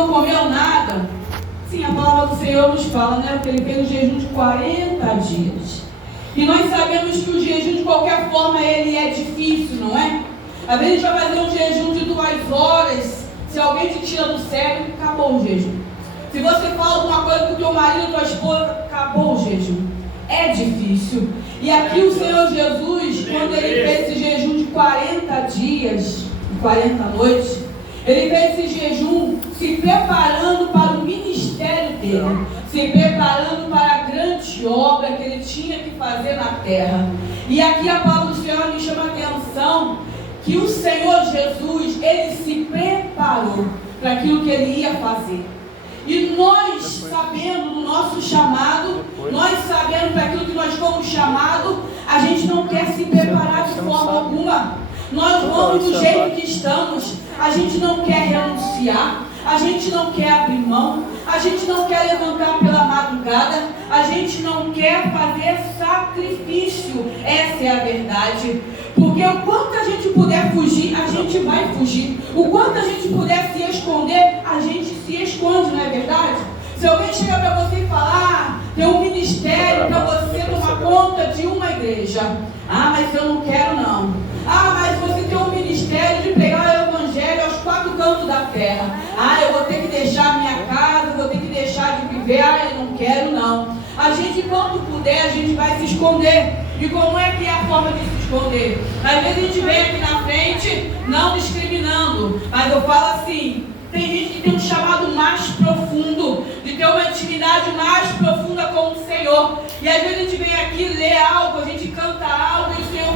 não comeu nada. Sim, a palavra do Senhor nos fala, né? Que ele fez um jejum de 40 dias. E nós sabemos que o jejum, de qualquer forma, ele é difícil, não é? Às vezes a gente vai fazer um jejum de 2 horas. Se alguém te tira do sério, acabou o jejum. Se você fala alguma coisa com o teu marido, tua esposa, acabou o jejum. É difícil. E aqui o Senhor Jesus, quando ele fez esse jejum de 40 dias e 40 noites, ele fez esse jejum se preparando para o ministério dele, se preparando para a grande obra que ele tinha que fazer na terra. E aqui a palavra do Senhor me chama a atenção que o Senhor Jesus, ele se preparou para aquilo que ele ia fazer. E nós, sabendo do nosso chamado, nós sabendo para aquilo que nós fomos chamados, a gente não quer se preparar de forma alguma. Nós vamos do jeito que estamos. A gente não quer renunciar, a gente não quer abrir mão, a gente não quer levantar pela madrugada, a gente não quer fazer sacrifício. Essa é a verdade. Porque o quanto a gente puder fugir, a gente vai fugir. O quanto a gente puder se esconder, a gente se esconde, não é verdade? Se alguém chega para você e falar, tem um ministério para você tomar conta de uma igreja. Ah, mas eu não quero não. Ah, mas você tem um ministério de pregar o evangelho aos 4 cantos da terra. Ah, eu vou ter que deixar a minha casa, vou ter que deixar de viver. Ah, eu não quero não. A gente, quando puder, a gente vai se esconder. E como é que é a forma de se esconder? Às vezes a gente vem aqui na frente, não discriminando, mas eu falo assim, tem gente que tem um chamado mais profundo, de ter uma intimidade mais profunda com o Senhor. E às vezes a gente vem aqui, lê algo, a gente canta algo e o Senhor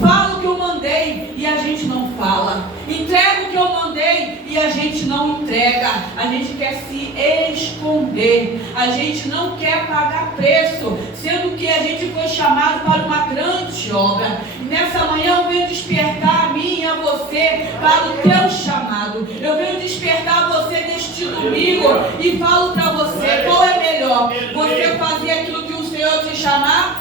fala o que eu mandei e a gente não fala. Entrega o que eu mandei e a gente não entrega. A gente quer se esconder. A gente não quer pagar preço, sendo que a gente foi chamado para uma grande obra. E nessa manhã eu venho despertar a mim e a você para o teu chamado. Eu venho despertar você neste domingo e falo para você, qual é melhor? Você fazer aquilo que o Senhor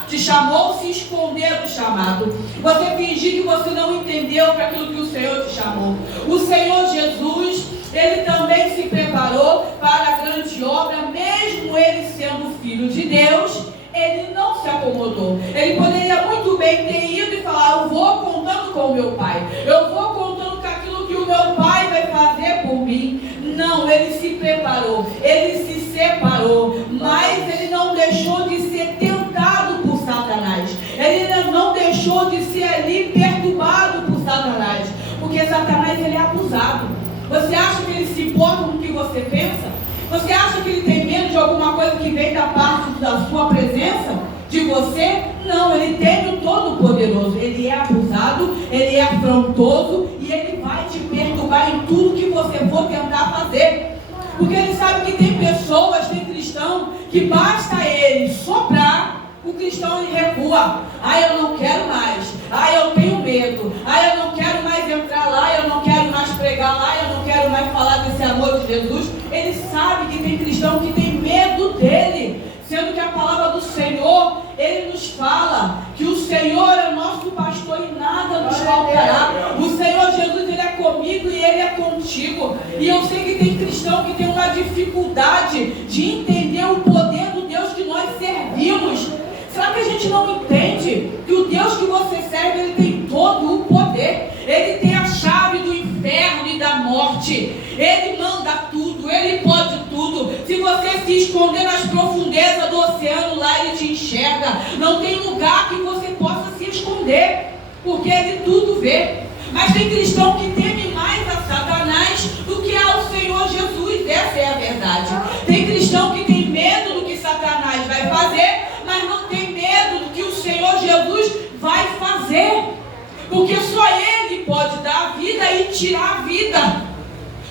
te chamou, se esconder do chamado. Você fingir que você não entendeu para aquilo que o Senhor te chamou. O Senhor Jesus, ele também se preparou para a grande obra, mesmo ele sendo filho de Deus. Ele não se acomodou. Ele poderia muito bem ter ido e falar, eu vou contando com o meu pai. Eu vou contando com aquilo que o meu pai vai fazer por mim. Não, ele se preparou. Ele se separou. Mas ele não deixou de ser tentado por Satanás. Ele não deixou de ser ali perturbado por Satanás. Porque Satanás, ele é abusado. Você acha que ele se importa com o que você pensa? Você acha que ele tem medo de alguma coisa que vem da parte da sua presença? De você? Não, ele tem o Todo-Poderoso. Ele é abusado, ele é afrontoso e ele vai te perturbar em tudo que você for tentar fazer. Porque ele sabe que tem pessoas, tem cristão, que basta ele soprar, o cristão ele recua. Ah, eu não quero mais. Ah, eu tenho medo. Ah, eu não quero mais entrar lá. Eu não quero mais pregar lá. Eu não quero mais falar desse amor de Jesus. Ele sabe que tem cristão que tem medo dele. Sendo que a palavra do Senhor, ele nos fala que o Senhor é nosso pastor e nada nos faltará. O Senhor Jesus, ele é comigo e ele é contigo. E eu sei que tem cristão que tem uma dificuldade de entender o poder do Deus que nós servimos. Será que a gente não entende que o Deus que você serve, ele tem todo o poder? Ele tem a chave do inferno e da morte. Ele manda tudo, ele pode tudo. Se você se esconder nas profundezas do oceano, lá ele te enxerga. Não tem lugar que você possa se esconder, porque ele tudo vê. Mas tem cristão que teme mais a Satanás do que ao Senhor Jesus. Essa é a verdade. Tem cristão que tem medo do que Satanás vai fazer, mas não tem medo do que o Senhor Jesus vai fazer. Porque só Ele pode dar a vida e tirar a vida.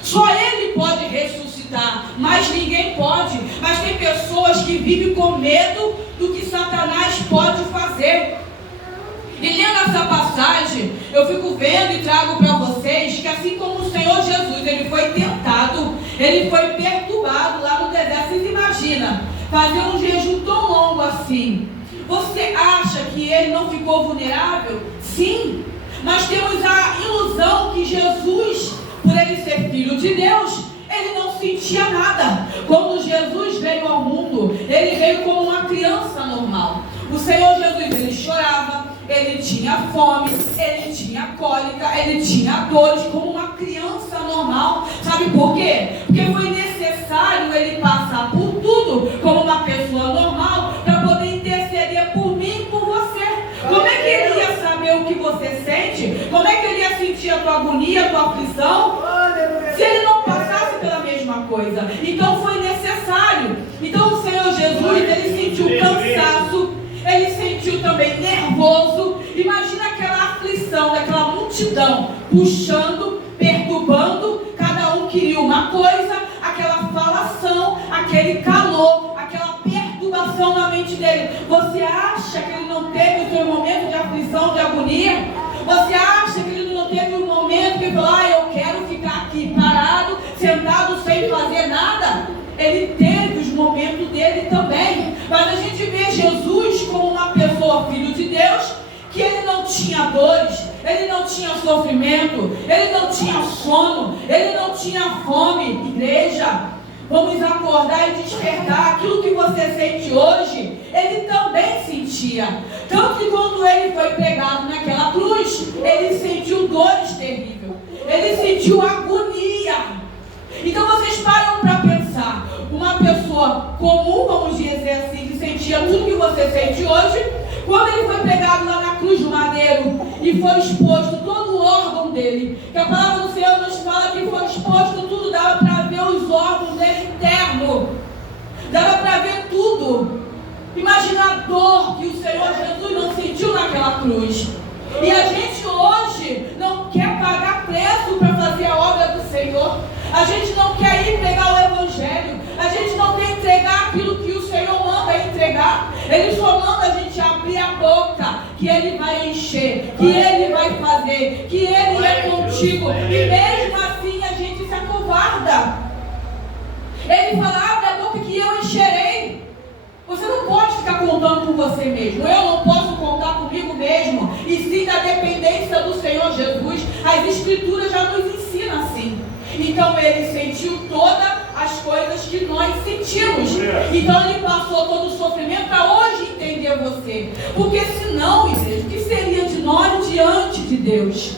Só Ele pode ressuscitar, mas ninguém pode. Mas tem pessoas que vivem com medo do que Satanás pode fazer. E lendo essa passagem, eu fico vendo e trago para vocês que assim como o Senhor Jesus, ele foi tentado, ele foi perturbado lá no deserto. Vocês imaginam fazer um jejum tão longo assim? Você acha que ele não ficou vulnerável? Sim, mas temos a ilusão que Jesus, por ele ser filho de Deus, ele não se sentia nada. Quando Jesus veio ao mundo, ele veio como uma criança normal. O Senhor Jesus, ele chorava, ele tinha fome, ele tinha cólica, ele tinha dores, como uma criança normal. Sabe por quê? Porque foi necessário ele passar por tudo como uma pessoa normal para poder interceder por mim e por você. Como é que ele ia saber o que você sente? Como é que ele ia sentir a tua agonia, a tua aflição, se ele não passasse pela mesma coisa? Então foi necessário. Então o Senhor Jesus, ele sentiu cansaço, ele sentiu também nervoso. Imagina aquela aflição daquela multidão puxando, perturbando, cada um queria uma coisa, aquela falação, aquele calor, aquela perturbação na mente dele. Você acha que ele não teve o seu momento de aflição, de agonia? Você acha que ele não teve um momento que falou, eu quero ficar aqui parado, sentado, sem fazer nada? Ele teve os momentos dele também. Mas a gente vê Jesus como uma pessoa, filho de Deus, que ele não tinha dores, ele não tinha sofrimento, ele não tinha sono, ele não tinha fome. Igreja, vamos acordar e despertar. Aquilo que você sente hoje, ele também sentia. Tanto que quando ele foi pregado naquela cruz, ele sentiu dores terríveis, ele sentiu agonia. Então vocês param para pensar, uma pessoa comum, vamos dizer assim, que sentia tudo que você sente hoje, quando ele foi pregado lá na cruz do madeiro e foi exposto todo o órgão dele, que a palavra do Senhor nos fala que foi exposto tudo, dava para ver os órgãos dele interno, dava para ver tudo. Imagina a dor que o Senhor Jesus não sentiu naquela cruz. E a gente hoje não quer pagar preço para fazer a obra do Senhor. A gente não quer ir pregar o Evangelho. A gente não quer entregar aquilo que o Senhor manda entregar. Ele só manda a gente abrir a boca, que Ele vai encher, que Ele vai fazer, que Ele é contigo. E mesmo assim a gente se acovarda. Ele fala, abre a boca que eu encherei. Você não pode ficar contando com você mesmo. Eu não posso contar comigo mesmo. E sim da dependência do Senhor Jesus. As Escrituras já nos ensinam assim. Então ele sentiu todas as coisas que nós sentimos. Então ele passou todo o sofrimento para hoje entender você. Porque senão, igreja, o que seria de nós diante de Deus?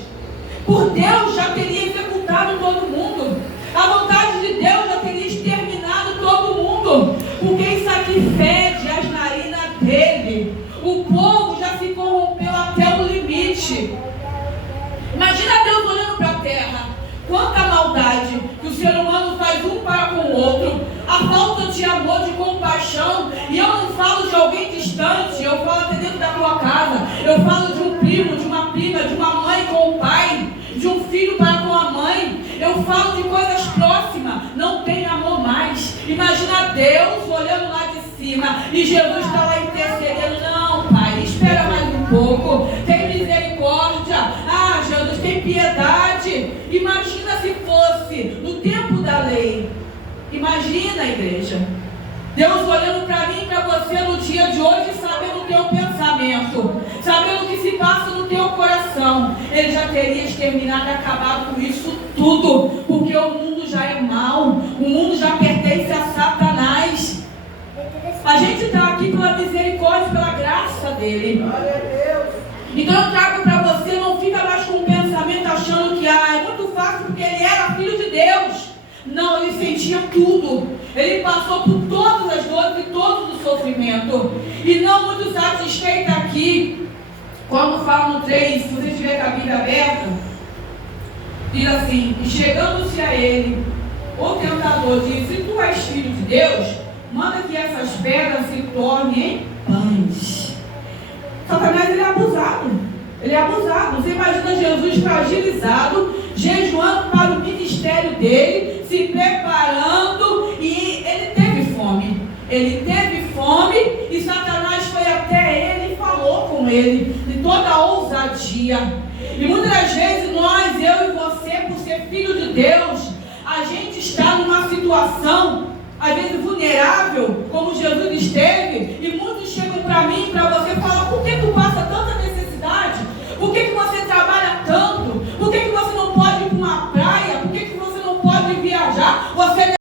Por Deus já teria executado todo mundo. A vontade de Deus já teria exterminado todo mundo. Porque isso aqui fede as narinas dele. O povo já se corrompeu até o limite. Imagina Deus olhando para a terra. Quanta maldade que o ser humano faz um para com o outro. A falta de amor, de compaixão. E eu não falo de alguém distante. Eu falo até dentro da tua casa. Eu falo de um primo, de uma prima, de uma mãe com o pai, de um filho para com a mãe. Eu falo de coisas próximas. Não tem amor mais. Imagina Deus olhando lá de cima e Jesus está lá intercedendo. Não, Pai, espera mais um pouco. Tem misericórdia. Ah, Jesus, tem piedade. Imagina se fosse no tempo da lei. Imagina, igreja, Deus olhando para mim e para você no dia de hoje, sabendo o teu pensamento, sabendo o que se passa no teu coração. Ele já teria exterminado e acabado com isso tudo, porque o mundo já é mau, o mundo já pertence a Satanás. A gente está aqui pela misericórdia, pela graça dele. Então eu trago para você, não fica mais com o pensamento achando que é muito fácil porque ele era filho de Deus. Não, ele sentia tudo. Ele passou por todas as dores e todo o sofrimento. E não muito satisfeito aqui, quando fala no 3, se você tiver com a Bíblia aberta, diz assim, e chegando-se a ele, o tentador disse, se tu és filho de Deus, manda que essas pedras se tornem em pães. Satanás, ele é abusado. Ele é abusado. Você imagina Jesus fragilizado, jejuando para o ministério dele, se preparando, e ele teve fome. Ele teve fome e Satanás foi até ele e falou com ele de toda a ousadia. E muitas vezes nós, eu e você, por ser filho de Deus, a gente está numa situação, às vezes vulnerável, como Jesus esteve, e muitos chegam para mim e para você